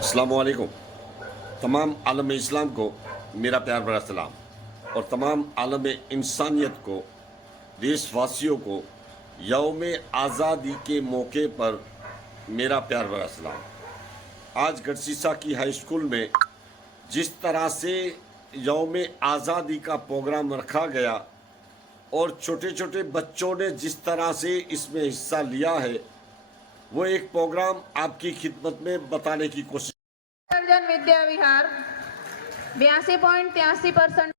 अस्सलामुअलैकुम। तमाम आलम इस्लाम को मेरा प्यार भरा सलाम और तमाम आलम इंसानियत को, देशवासियों को यौम आज़ादी के मौके पर मेरा प्यार भरा सलाम। आज गढ़सीसा की हाई स्कूल में जिस तरह से यौम आज़ादी का प्रोग्राम रखा गया और छोटे छोटे बच्चों ने जिस तरह से इसमें हिस्सा लिया है, वो एक प्रोग्राम आपकी खिदमत में बताने की कोशिश। विद्या विहार 82.83%।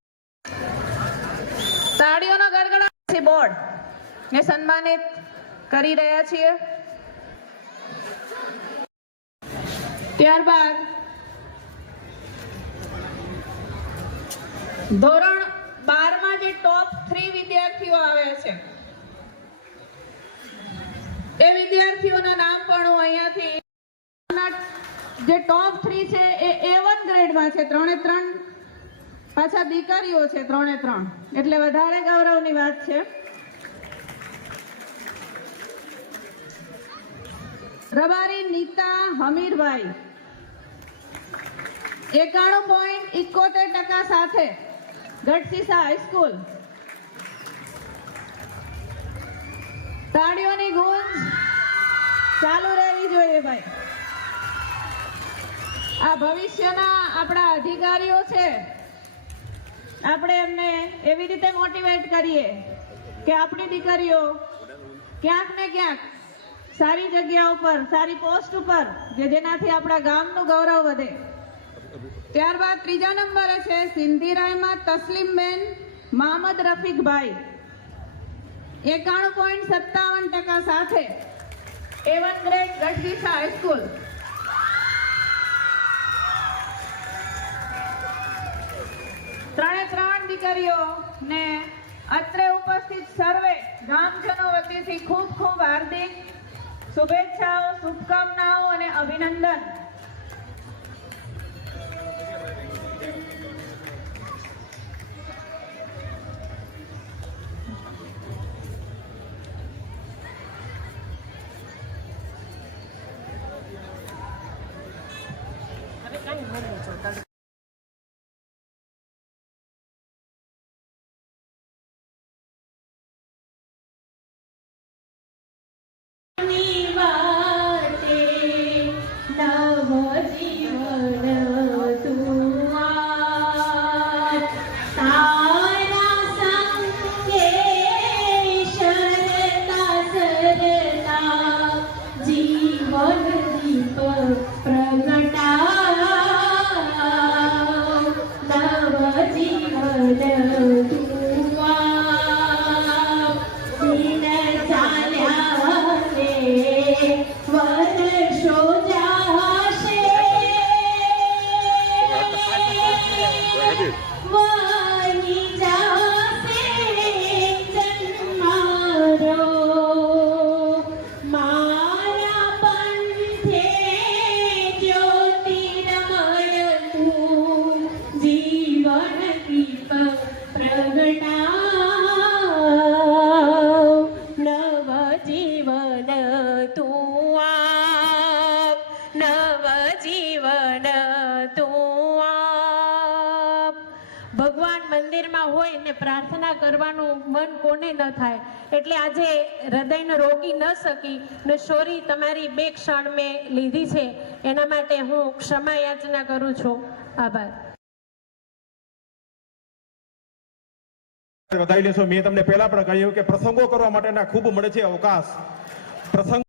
તાળીઓનો ગડગડાટ બોર્ડ ને સન્માનિત કરી રહ્યા છીએ। ત્યારબાદ ધોરણ 12 માં જે ટોપ 3 વિદ્યાર્થીઓ આવ્યા છે એ વિદ્યાર્થીઓના નામ પણ હું અહીંયાથી, જે ટોપ 3 છે એ A1 ગ્રેડમાં છે, 3 પાછા દીકરીઓ છે, 3 એટલે વધારે ગૌરવની વાત છે। રબારી નીતા હમીરભાઈ 91.71% સાથે ગઢસીસા હાઈસ્કૂલ। તાળીઓની ગૂંજ ચાલુ રહેવી જોઈએ ભાઈ। આ ભવિષ્યના આપણા અધિકારીઓ છે, આપણે એમને એવી રીતે મોટિવેટ કરીએ કે આપણી દીકરીઓ ક્યાંક ને ક્યાંક સારી જગ્યા ઉપર, સારી પોસ્ટ ઉપર, જેનાથી આપણા ગામનું ગૌરવ વધે। ત્યારબાદ ત્રીજા નંબરે છે સિંધીરાયમાં તસ્લીમબેન મહમદ રફીકભાઈ 91.57% સાથે A1 ગ્રેડ ગઢસીસા હાઈસ્કૂલ। ત્રણ દીકરીઓ ને અત્રે ઉપસ્થિત સર્વે ગામજનો વતીથી ખૂબ ખૂબ હાર્દિક શુભેચ્છાઓ, શુભકામનાઓ અને અભિનંદન। ભગવાન મંદિરમાં હોય ને પ્રાર્થના કરવાનું મન કોને ન થાય, એટલે આજે હૃદયનો રોગી ન શકી ને સોરી તમારી 2 ક્ષણ મેં લીધી છે, એના માટે હું ક્ષમા યાચના કરું છું। આભાર। વધાવી લેશો। મેં તમને પહેલા પણ કહ્યું કે પ્રસંગો કરવા માટેના ખૂબ મળે છે અવકાશ। પ્રસંગ